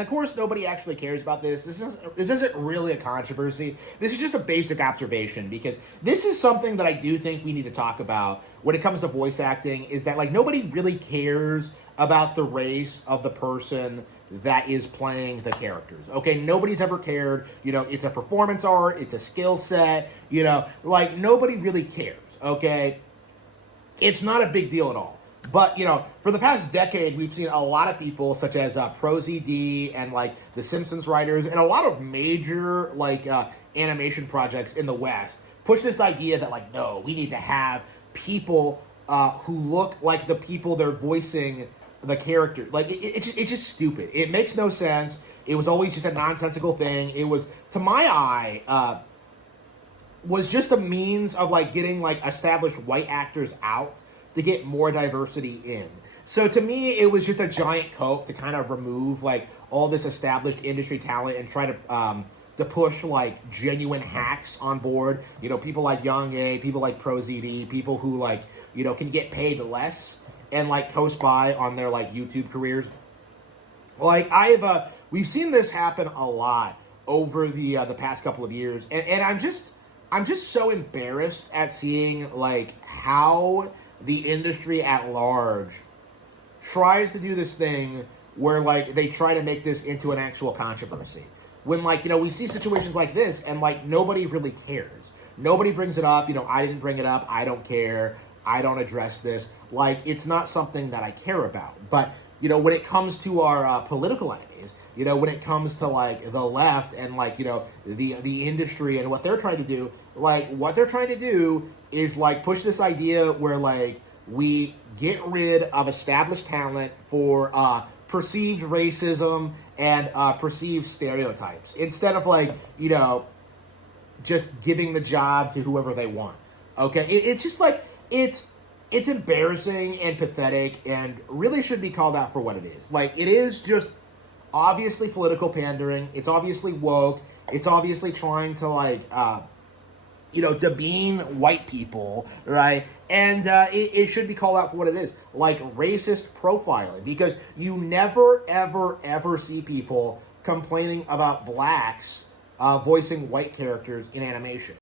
Of course, nobody actually cares about this. This isn't really a controversy. This is just a basic observation because this is something that I do think we need to talk about when it comes to voice acting. Is that like nobody really cares about the race of the person that is playing the characters. Okay, nobody's ever cared. It's a performance art. It's a skill set. Like nobody really cares. Okay, it's not a big deal at all. But for the past decade, we've seen a lot of people, such as ProZD and like the Simpsons writers, and a lot of major animation projects in the West, push this idea that like, no, we need to have people who look like the people they're voicing the character. Like it's just stupid. It makes no sense. It was always just a nonsensical thing. It was, to my eye, was just a means of like getting like established white actors out to get more diversity in. So to me, it was just a giant cope to kind of remove like all this established industry talent and try to push like genuine hacks on board. People like Young A, people like ProZD, people who like can get paid less and like coast by on their like YouTube careers. Like we've seen this happen a lot over the past couple of years, and I'm just so embarrassed at seeing like how the industry at large tries to do this thing where like they try to make this into an actual controversy. When like, we see situations like this and like nobody really cares. Nobody brings it up. I didn't bring it up. I don't care. I don't address this. Like, it's not something that I care about. But, when it comes to our political enemies, when it comes to like the left and like, the industry and what they're trying to do, like what they're trying to do is like push this idea where like we get rid of established talent for perceived racism and perceived stereotypes instead of like, just giving the job to whoever they want. Okay. It's just like, it's embarrassing and pathetic and really should be called out for what it is. Like, it is just obviously political pandering. It's obviously woke. It's obviously trying to like, demean white people, right? And it should be called out for what it is, like racist profiling, because you never, ever, ever see people complaining about blacks voicing white characters in animation.